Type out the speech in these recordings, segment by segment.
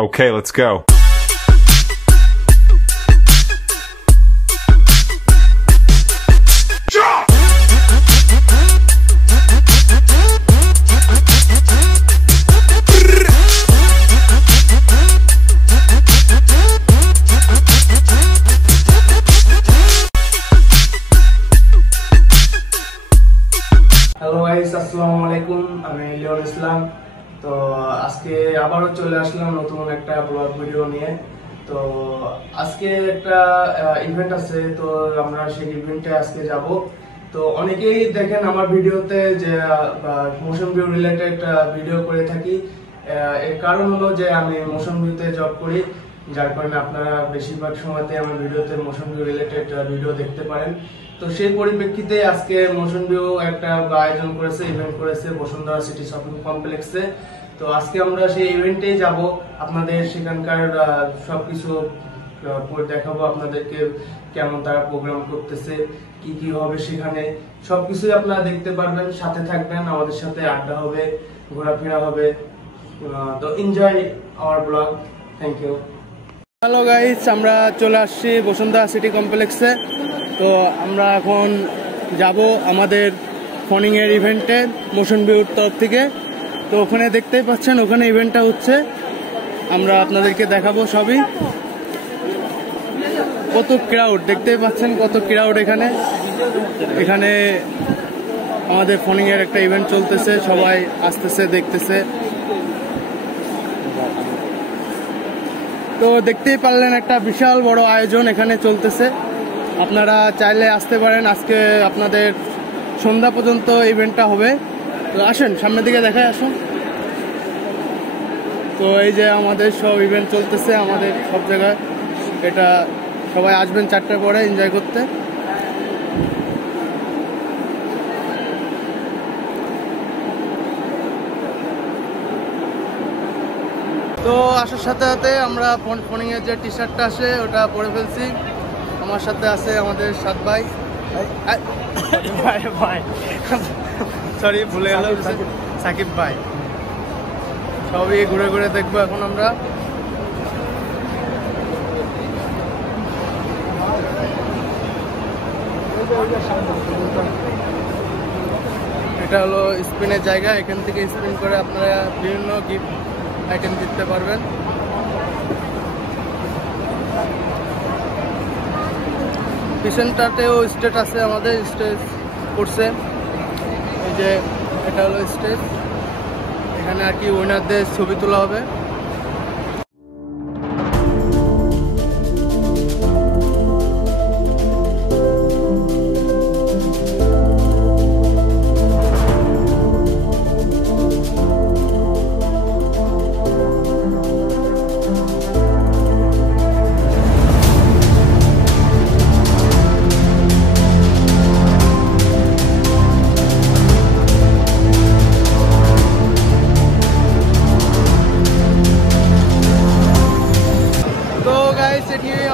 Okay, let's go. Hello guys, আসসালামু আলাইকুম। আমি লিওন ইসলাম। তো আজকে আবারও চলে আসলাম নতুন একটা ব্লগ ভিডিও নিয়ে। তো আজকে একটা ইভেন্ট আছে, তো আমরা সেই ইভেন্টে আজকে যাব। তো অনেকেই দেখেন আমার ভিডিওতে যে মোশন ভিউ রিলেটেড ভিডিও করে থাকি। এর কারণ হলো যে আমি মোশন ভিউতে জব করি, যার কারণে আপনারা বেশিরভাগ সময়তে আমার ভিডিওতে মোশন ভিউ রিলেটেড ভিডিও দেখতে পারেন। তো সেই পরিপ্রেক্ষিতে আজকে মোশন ভিউ একটা আয়োজন করেছে, ইভেন্ট করেছে বসুন্ধরা সিটি শপিং কমপ্লেক্সে। তো আজকে আমরা সেই ইভেন্টেই যাব, আপনাদের সেখানকার সবকিছু দেখাবো আপনাদেরকে, কেমন তারা প্রোগ্রাম করতেছে, কি কি হবে সেখানে সবকিছুই আপনারা দেখতে পারবেন। সাথে থাকবেন, আমাদের সাথে আড্ডা হবে, ঘোরাফেরা হবে। তো enjoy our blog. Thank you. Hello guys, আমরা চলে আসছি বসুন্ধরা সিটি কমপ্লেক্সে। তো আমরা এখন যাব আমাদের ফনিংয়ের ইভেন্টে মোশন ভিউর তরফ থেকে। তো ওখানে দেখতেই পাচ্ছেন, ওখানে ইভেন্টটা হচ্ছে, আমরা আপনাদেরকে দেখাবো সবই। কত ক্রাউড দেখতেই পাচ্ছেন, কত ক্রাউড এখানে। এখানে আমাদের ফনিংয়ের একটা ইভেন্ট চলতেছে, সবাই আসতেছে, দেখতেছে। তো দেখতেই পারলেন একটা বিশাল বড় আয়োজন এখানে চলতেছে। আপনারা চাইলে আসতে পারেন, আজকে আপনাদের সন্ধ্যা পর্যন্ত ইভেন্টটা হবে। তো আসেন, সামনের দিকে দেখায় আসুন। তো এই যে আমাদের সব ইভেন্ট চলতেছে আমাদের সব জায়গায়। এটা সবাই আসবেন 4টার পরে এনজয় করতে। তো আসার সাথে সাথে আমরা ফনিংয়ের যে টি শার্টটা আসে ওটা পরে ফেলছি। আমার সাথে আছে আমাদের সাত ভাই, সরি ভুলে গেল, সাকিব ভাই। সবই ঘুরে ঘুরে দেখবো এখন আমরা। এটা হলো স্পিনের জায়গা, এখান থেকে স্পিন করে আপনারা বিভিন্ন গিফট আইটেম জিততে পারবেন। পিছনটাতেও স্টেজ আছে, আমাদের স্টেজ করছে। এই যে এটা হলো স্টেজ, এখানে আর কি উইনারদের ছবি তোলা হবে।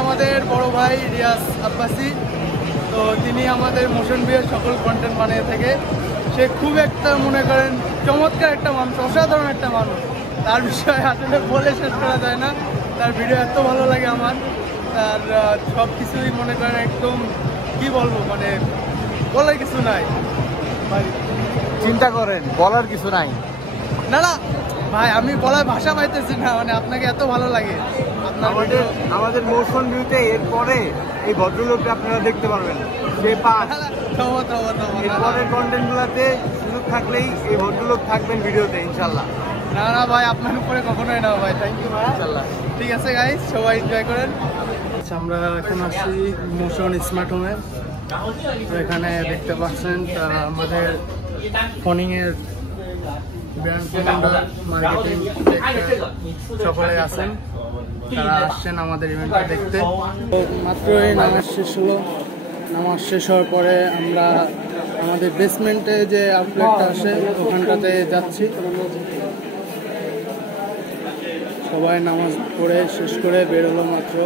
আমাদের বড় ভাই রিয়াজ আব্বাসি, তো তিনি আমাদের মোশন ভিউয়ের সকল কন্টেন্ট বানিয়ে থাকে। সে খুব একটা মনে করেন চমৎকার একটা মানুষ, অসাধারণ একটা মানুষ। তার বিষয়ে আসলে বলে শেষ করা যায় না। তার ভিডিও এত ভালো লাগে আমার, তার সব কিছুই মনে করেন একদম কি বলবো, মানে বলার কিছু নাই। চিন্তা করেন, বলার কিছু নাই। না না ভাই, আমি বলার ভাষা পাইতেছি না, মানে আপনাকে এত ভালো লাগে। আমাদের মোশন ভিউতে এরপরে এই ভদ্রলোককে আপনারা দেখতে পারবেন। এরপরের কন্টেন্ট গুলাতে সুযোগ থাকলেই এই ভদ্রলোক থাকবেন ভিডিওতে ইনশাল্লাহ। না না ভাই, আপনার উপরে কখনোই না ভাই। থ্যাংক ইউ ভাই, ইনশাল্লাহ। ঠিক আছে গাইস, সবাই এনজয় করেন। আচ্ছা, আমরা এখন আসছি মোশন স্মার্ট হোমে। তো এখানে দেখতে পাচ্ছেন আমাদের ফনিংয়ের ব্র্যান্ড কমান্ডার, মার্কেটিং সকলে আছেন, তারা আসছেন আমাদের ইভেন্টটা দেখতে। তো মাত্রই নামাজ শেষ হলো। নামাজ শেষ হওয়ার পরে আমরা আমাদের বেসমেন্টে যে আউটলেটটা আসে ওখানটাতে যাচ্ছি। সবাই নামাজ পড়ে শেষ করে বের হলো মাত্র।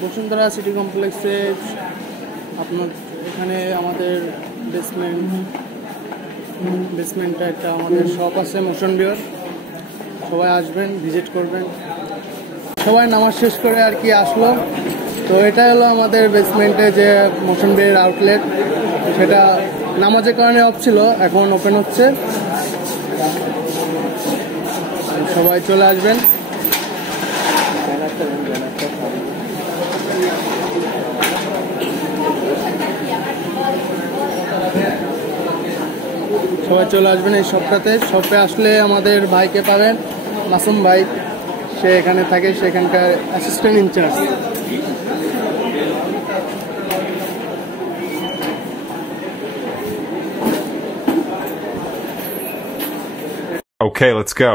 বসুন্ধরা সিটি কমপ্লেক্সে আপনার এখানে আমাদের বেসমেন্টে একটা আমাদের শপ আছে মোশন ভিউর। সবাই আসবেন, ভিজিট করবেন। সবাই নামাজ শেষ করে আর কি আসলো। তো এটা হলো আমাদের বেসমেন্টে যে মোশন বির আউটলেট, সেটা নামাজের কারণে অফ ছিল, এখন ওপেন হচ্ছে। সবাই চলে আসবেন। সবাই চলে আসবেন এই শপটাতে। শপে আসলে আমাদের ভাইকে পাবেন, মাসুম ভাই, সে এখানে থাকে, সেখানকার assistant in charge. Okay, let's go.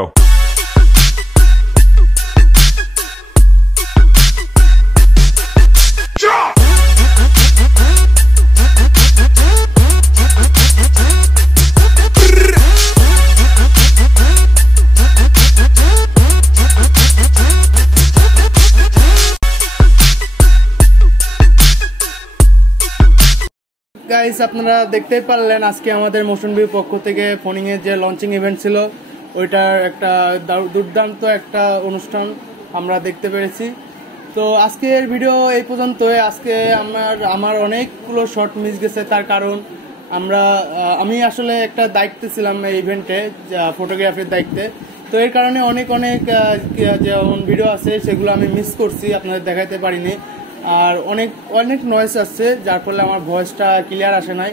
Guys, আপনারা দেখতেই পারলেন আজকে আমাদের মোশন ভিউ পক্ষ থেকে ফোনিংয়ের যে লঞ্চিং ইভেন্ট ছিল, ওইটার একটা দুর্দান্ত একটা অনুষ্ঠান আমরা দেখতে পেরেছি। তো আজকের ভিডিও এই পর্যন্তই। আজকে আমার অনেকগুলো শর্ট মিস গেছে, তার কারণ আমি আসলে একটা দায়িত্বে ছিলাম এই ইভেন্টে, ফটোগ্রাফির দায়িত্বে। তো এর কারণে অনেক যেমন ভিডিও আছে সেগুলো আমি মিস করছি, আপনাদের দেখাতে পারিনি। আর অনেক নয়েজ আসছে, যার ফলে আমার ভয়েসটা ক্লিয়ার আসে নাই।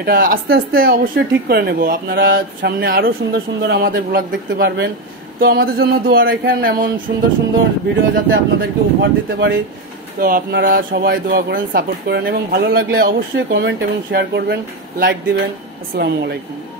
এটা আস্তে আস্তে অবশ্যই ঠিক করে নেব। আপনারা সামনে আরও সুন্দর সুন্দর আমাদের ব্লগ দেখতে পারবেন। তো আমাদের জন্য দোয়া রাখেন, এমন সুন্দর সুন্দর ভিডিও যাতে আপনাদেরকে উপহার দিতে পারি। তো আপনারা সবাই দোয়া করেন, সাপোর্ট করেন, এবং ভালো লাগলে অবশ্যই কমেন্ট এবং শেয়ার করবেন, লাইক দিবেন। আসসালামু আলাইকুম।